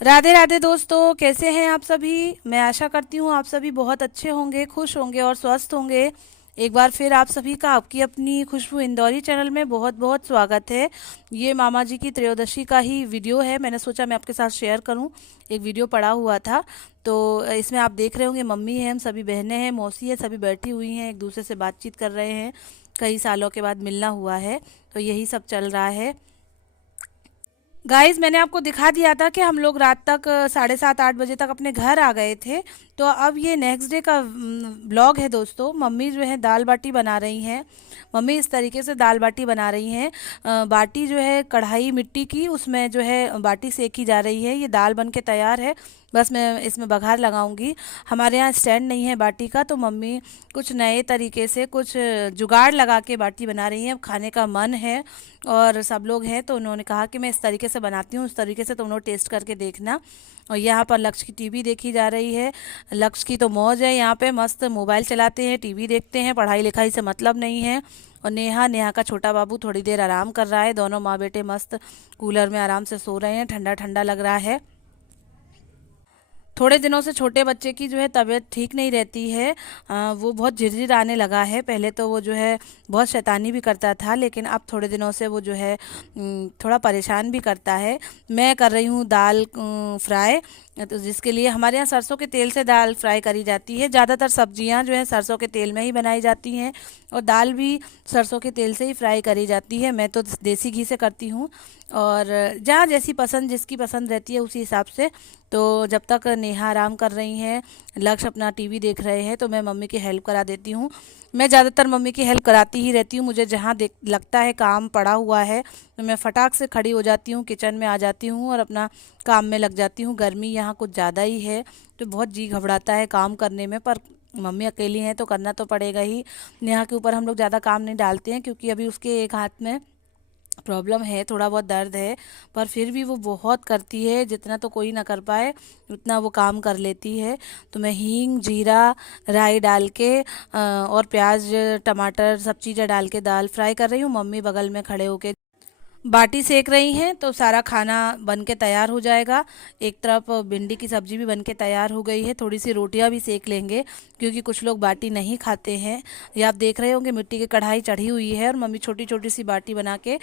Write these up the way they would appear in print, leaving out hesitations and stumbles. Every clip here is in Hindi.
राधे राधे दोस्तों, कैसे हैं आप सभी। मैं आशा करती हूँ आप सभी बहुत अच्छे होंगे, खुश होंगे और स्वस्थ होंगे। एक बार फिर आप सभी का आपकी अपनी खुशबू इंदौरी चैनल में बहुत बहुत स्वागत है। ये मामा जी की त्रयोदशी का ही वीडियो है। मैंने सोचा मैं आपके साथ शेयर करूं। एक वीडियो पड़ा हुआ था तो इसमें आप देख रहे होंगे मम्मी है, हम सभी बहनें हैं, मौसी है, सभी बैठी हुई हैं, एक दूसरे से बातचीत कर रहे हैं। कई सालों के बाद मिलना हुआ है तो यही सब चल रहा है। गाइस, मैंने आपको दिखा दिया था कि हम लोग रात तक 7:30-8 बजे तक अपने घर आ गए थे। तो अब ये नेक्स्ट डे का ब्लॉग है दोस्तों। मम्मी जो है दाल बाटी बना रही हैं। मम्मी इस तरीके से दाल बाटी बना रही हैं। बाटी जो है कढ़ाई मिट्टी की, उसमें जो है बाटी सेकी जा रही है। ये दाल बन के तैयार है। बस मैं इसमें बघार लगाऊंगी। हमारे यहाँ स्टैंड नहीं है बाटी का, तो मम्मी कुछ नए तरीके से कुछ जुगाड़ लगा के बाटी बना रही हैं। अब खाने का मन है और सब लोग हैं तो उन्होंने कहा कि मैं इस तरीके से बनाती हूँ, उस तरीके से तुम लोग टेस्ट करके देखना। और यहाँ पर लक्ष्य की टीवी देखी जा रही है। लक्ष्य की तो मौज है, यहाँ पे मस्त मोबाइल चलाते हैं, टीवी देखते हैं, पढ़ाई लिखाई से मतलब नहीं है। और नेहा नेहा का छोटा बाबू थोड़ी देर आराम कर रहा है। दोनों माँ बेटे मस्त कूलर में आराम से सो रहे हैं, ठंडा ठंडा लग रहा है। थोड़े दिनों से छोटे बच्चे की जो है तबीयत ठीक नहीं रहती है। वो बहुत झिरझिर आने लगा है। पहले तो वो जो है बहुत शैतानी भी करता था, लेकिन अब थोड़े दिनों से वो जो है थोड़ा परेशान भी करता है। मैं कर रही हूँ दाल फ्राई। तो जिसके लिए हमारे यहाँ सरसों के तेल से दाल फ्राई करी जाती है। ज़्यादातर सब्जियाँ जो है सरसों के तेल में ही बनाई जाती हैं और दाल भी सरसों के तेल से ही फ्राई करी जाती है। मैं तो देसी घी से करती हूँ। और जहाँ जैसी पसंद, जिसकी पसंद रहती है उसी हिसाब से। तो जब तक नेहा आराम कर रही हैं, लक्ष्य अपना टीवी देख रहे हैं, तो मैं मम्मी की हेल्प करा देती हूँ। मैं ज़्यादातर मम्मी की हेल्प कराती ही रहती हूँ। मुझे जहाँ देख लगता है काम पड़ा हुआ है तो मैं फटाक से खड़ी हो जाती हूँ, किचन में आ जाती हूँ और अपना काम में लग जाती हूँ। गर्मी यहाँ कुछ ज़्यादा ही है तो बहुत जी घबराता है काम करने में, पर मम्मी अकेली हैं तो करना तो पड़ेगा ही। नेहा के ऊपर हम लोग ज़्यादा काम नहीं डालते हैं क्योंकि अभी उसके एक हाथ में प्रॉब्लम है, थोड़ा बहुत दर्द है। पर फिर भी वो बहुत करती है, जितना तो कोई ना कर पाए उतना वो काम कर लेती है। तो मैं हींग जीरा राई डाल के और प्याज टमाटर सब चीज़ें डाल के दाल फ्राई कर रही हूँ। मम्मी बगल में खड़े होके बाटी सेक रही हैं तो सारा खाना बन के तैयार हो जाएगा। एक तरफ भिंडी की सब्जी भी बन के तैयार हो गई है। थोड़ी सी रोटियां भी सेक लेंगे क्योंकि कुछ लोग बाटी नहीं खाते हैं। ये आप देख रहे होंगे मिट्टी की कढ़ाई चढ़ी हुई है और मम्मी छोटी छोटी सी बाटी बना के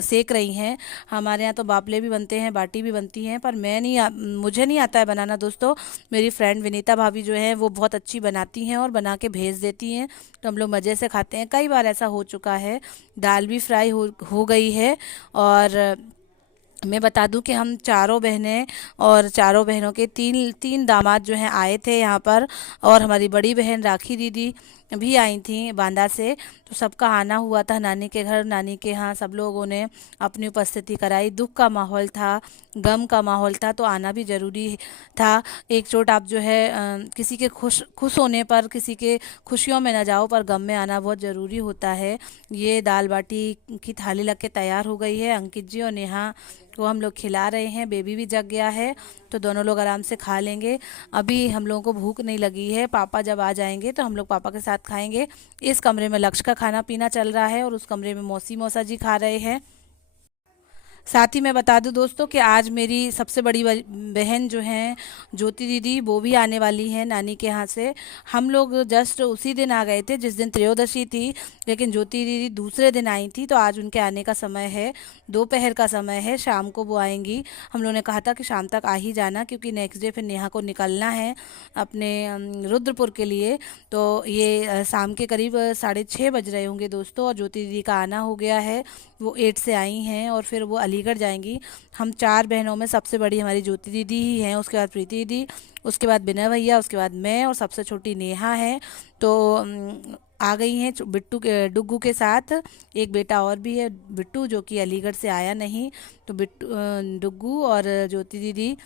सेक रही हैं। हमारे यहाँ तो बापले भी बनते हैं, बाटी भी बनती हैं, पर मुझे नहीं आता है बनाना दोस्तों। मेरी फ्रेंड विनीता भाभी जो है वो बहुत अच्छी बनाती हैं और बना के भेज देती हैं, तो हम लोग मज़े से खाते हैं। कई बार ऐसा हो चुका है। दाल भी फ्राई हो गई है। और मैं बता दूं कि हम चारों बहनें और चारों बहनों के तीन तीन दामाद जो हैं आए थे यहाँ पर। और हमारी बड़ी बहन राखी दीदी भी आई थी बांदा से। तो सबका आना हुआ था नानी के घर, नानी के यहाँ सब लोगों ने अपनी उपस्थिति कराई। दुख का माहौल था, गम का माहौल था, तो आना भी ज़रूरी था। एक चोट आप जो है किसी के खुश खुश होने पर, किसी के खुशियों में ना जाओ, पर गम में आना बहुत ज़रूरी होता है। ये दाल बाटी की थाली लग के तैयार हो गई है। अंकित जी और नेहा को हम लोग खिला रहे हैं। बेबी भी जग गया है तो दोनों लोग आराम से खा लेंगे। अभी हम लोगों को भूख नहीं लगी है। पापा जब आ जाएंगे तो हम लोग पापा के साथ खाएंगे। इस कमरे में लक्ष्य का खाना पीना चल रहा है और उस कमरे में मौसी मौसा जी खा रहे हैं। साथ ही मैं बता दूं दोस्तों कि आज मेरी सबसे बड़ी बहन जो हैं ज्योति दीदी, वो भी आने वाली हैं नानी के यहाँ से। हम लोग जस्ट उसी दिन आ गए थे जिस दिन त्रयोदशी थी, लेकिन ज्योति दीदी दूसरे दिन आई थी। तो आज उनके आने का समय है, दोपहर का समय है, शाम को वो आएंगी। हम लोगों ने कहा था कि शाम तक आ ही जाना क्योंकि नेक्स्ट डे फिर नेहा को निकलना है अपने रुद्रपुर के लिए। तो ये शाम के करीब 6:30 बज रहे होंगे दोस्तों, और ज्योति दीदी का आना हो गया है। वो 8 से आई हैं और फिर वो अलीगढ़ जाएंगी। हम चार बहनों में सबसे बड़ी हमारी ज्योति दीदी ही हैं, उसके बाद प्रीति दीदी, उसके बाद बिनय भैया, उसके बाद मैं और सबसे छोटी नेहा है। तो आ गई हैं बिट्टू के डुग्गू के साथ। एक बेटा और भी है बिट्टू, जो कि अलीगढ़ से आया नहीं। तो बिट्टू डुग्गू और ज्योति दीदी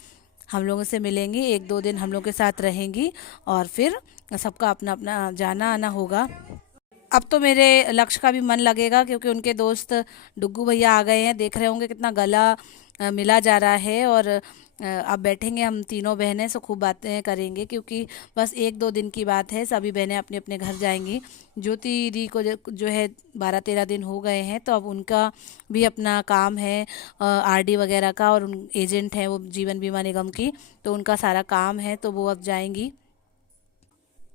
हम लोगों से मिलेंगी, 1-2 दिन हम लोग के साथ रहेंगी और फिर सबका अपना अपना जाना आना होगा। अब तो मेरे लक्ष्य का भी मन लगेगा क्योंकि उनके दोस्त डुग्गू भैया आ गए हैं। देख रहे होंगे कितना गला मिला जा रहा है। और अब बैठेंगे हम तीनों बहनें, सो खूब बातें करेंगे, क्योंकि बस 1-2 दिन की बात है, सभी बहनें अपने अपने घर जाएंगी। ज्योति दीदी को जो है 12-13 दिन हो गए हैं, तो अब उनका भी अपना काम है आरडी वगैरह का, और उन एजेंट हैं वो जीवन बीमा निगम की, तो उनका सारा काम है, तो वो अब जाएंगी।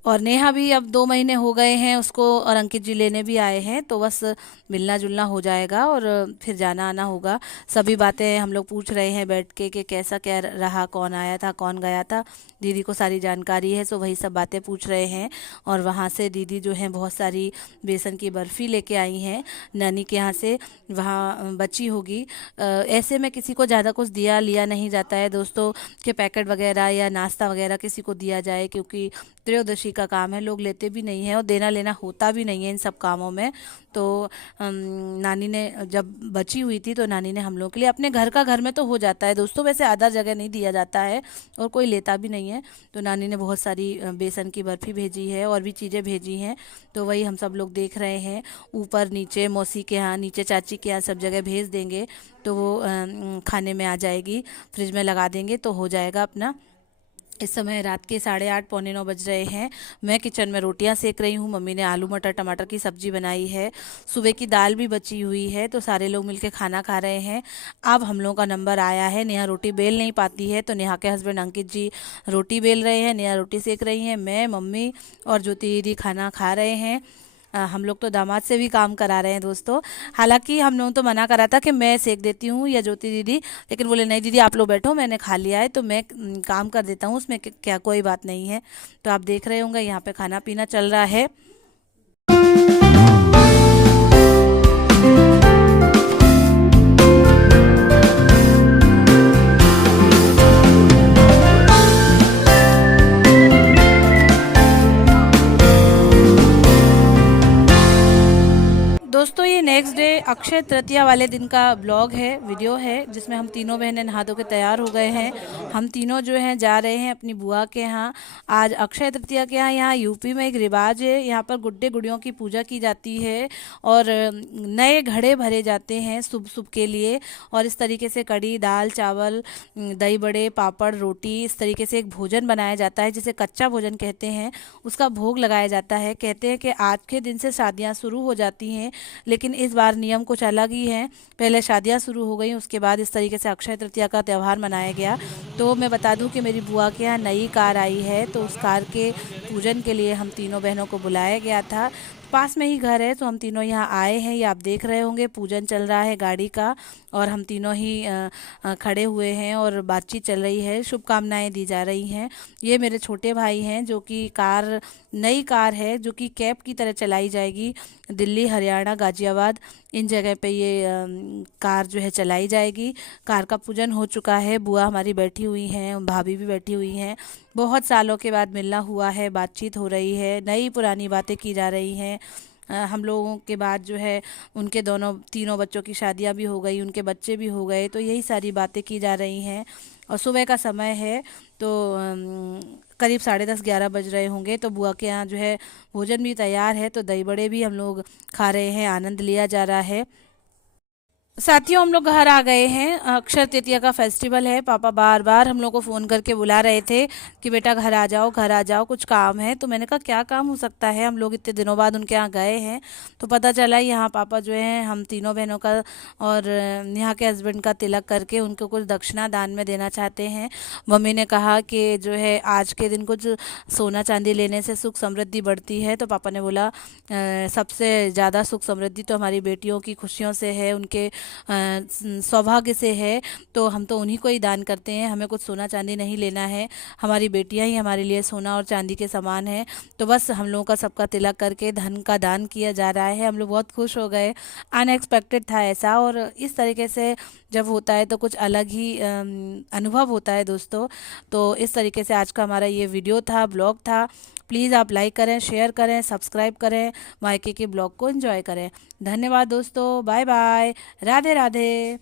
और नेहा भी अब 2 महीने हो गए हैं उसको, और अंकित जी लेने भी आए हैं, तो बस मिलना जुलना हो जाएगा और फिर जाना आना होगा। सभी बातें हम लोग पूछ रहे हैं बैठ के कि कैसा क्या रहा, कौन आया था कौन गया था। दीदी को सारी जानकारी है, सो वही सब बातें पूछ रहे हैं। और वहाँ से दीदी जो है बहुत सारी बेसन की बर्फ़ी लेके आई हैं नानी के यहाँ से, वहाँ बची होगी। ऐसे में किसी को ज़्यादा कुछ दिया लिया नहीं जाता है दोस्तों, के पैकेट वगैरह या नाश्ता वगैरह किसी को दिया जाए, क्योंकि त्रयोदशी का काम है, लोग लेते भी नहीं है और देना लेना होता भी नहीं है इन सब कामों में। तो नानी ने जब बची हुई थी, तो नानी ने हम लोगों के लिए, अपने घर का घर में तो हो जाता है दोस्तों, वैसे आधा जगह नहीं दिया जाता है और कोई लेता भी नहीं है, तो नानी ने बहुत सारी बेसन की बर्फ़ी भेजी है और भी चीज़ें भेजी हैं। तो वही हम सब लोग देख रहे हैं, ऊपर नीचे मौसी के यहाँ, नीचे चाची के यहाँ, सब जगह भेज देंगे, तो वो खाने में आ जाएगी, फ्रिज में लगा देंगे तो हो जाएगा अपना। इस समय रात के 8:30 पौने 9 बज रहे हैं। मैं किचन में रोटियां सेक रही हूँ, मम्मी ने आलू मटर टमाटर की सब्जी बनाई है, सुबह की दाल भी बची हुई है, तो सारे लोग मिलके खाना खा रहे हैं। अब हम लोगों का नंबर आया है, नेहा रोटी बेल नहीं पाती है, तो नेहा के हस्बैंड अंकित जी रोटी बेल रहे हैं, नेहा रोटी सेक रही हैं, मैं मम्मी और ज्योति दीदी खाना खा रहे हैं। हम लोग तो दामाद से भी काम करा रहे हैं दोस्तों। हालांकि हम लोगों तो मना करा था कि मैं सेक देती हूँ या ज्योति दीदी, लेकिन बोले नहीं दीदी आप लोग बैठो, मैंने खा लिया है तो मैं काम कर देता हूँ, उसमें क्या कोई बात नहीं है। तो आप देख रहे होंगे यहाँ पे खाना पीना चल रहा है। दोस्तों ये नेक्स्ट डे अक्षय तृतीया वाले दिन का ब्लॉग है, वीडियो है, जिसमें हम तीनों बहनें नहा धो के तैयार हो गए हैं। हम तीनों जो हैं जा रहे हैं अपनी बुआ के यहाँ। आज अक्षय तृतीया के यहाँ यूपी में एक रिवाज है, यहाँ पर गुड्डे गुड़ियों की पूजा की जाती है और नए घड़े भरे जाते हैं शुभ शुभ के लिए। और इस तरीके से कड़ी दाल चावल दही बड़े पापड़ रोटी, इस तरीके से एक भोजन बनाया जाता है जिसे कच्चा भोजन कहते हैं, उसका भोग लगाया जाता है। कहते हैं कि आज के दिन से शादियाँ शुरू हो जाती हैं, लेकिन इस बार नियम कुछ अलग ही है। पहले शादियां शुरू हो गई, उसके बाद इस तरीके से अक्षय तृतीया का त्यौहार मनाया गया। तो मैं बता दूं कि मेरी बुआ के यहाँ नई कार आई है, तो उस कार के पूजन के लिए हम तीनों बहनों को बुलाया गया था। पास में ही घर है, तो हम तीनों यहाँ आए हैं। ये आप देख रहे होंगे पूजन चल रहा है गाड़ी का, और हम तीनों ही खड़े हुए हैं और बातचीत चल रही है, शुभकामनाएं दी जा रही हैं। ये मेरे छोटे भाई हैं, जो कि कार नई कार है जो कि कैब की तरह चलाई जाएगी। दिल्ली हरियाणा गाजियाबाद इन जगह पे ये कार जो है चलाई जाएगी। कार का पूजन हो चुका है, बुआ हमारी बैठी हुई हैं, भाभी भी बैठी हुई हैं। बहुत सालों के बाद मिलना हुआ है, बातचीत हो रही है, नई पुरानी बातें की जा रही हैं। हम लोगों के बाद जो है उनके दोनों तीनों बच्चों की शादियां भी हो गई, उनके बच्चे भी हो गए, तो यही सारी बातें की जा रही हैं। और सुबह का समय है, तो करीब 10:30-11 बज रहे होंगे। तो बुआ के यहाँ जो है भोजन भी तैयार है, तो दही बड़े भी हम लोग खा रहे हैं, आनंद लिया जा रहा है। साथियों हम लोग घर आ गए हैं, अक्षय तृतीया का फेस्टिवल है। पापा बार बार हम लोग को फ़ोन करके बुला रहे थे कि बेटा घर आ जाओ घर आ जाओ, कुछ काम है। तो मैंने कहा क्या काम हो सकता है, हम लोग इतने दिनों बाद उनके यहाँ गए हैं। तो पता चला यहाँ पापा जो है हम तीनों बहनों का और यहाँ के हस्बैंड का तिलक करके उनको कुछ दक्षिणा दान में देना चाहते हैं। मम्मी ने कहा कि जो है आज के दिन कुछ सोना चांदी लेने से सुख समृद्धि बढ़ती है। तो पापा ने बोला सबसे ज़्यादा सुख समृद्धि तो हमारी बेटियों की खुशियों से है, उनके सौभाग्य से है, तो हम तो उन्हीं को ही दान करते हैं, हमें कुछ सोना चांदी नहीं लेना है। हमारी बेटियां ही हमारे लिए सोना और चांदी के समान है। तो बस हम लोगों का सबका तिलक करके धन का दान किया जा रहा है। हम लोग बहुत खुश हो गए, अनएक्सपेक्टेड था ऐसा, और इस तरीके से जब होता है तो कुछ अलग ही अनुभव होता है दोस्तों। तो इस तरीके से आज का हमारा ये वीडियो था, ब्लॉग था। प्लीज़ आप लाइक करें, शेयर करें, सब्सक्राइब करें, मायके के ब्लॉग को एंजॉय करें। धन्यवाद दोस्तों, बाय बाय, राधे राधे।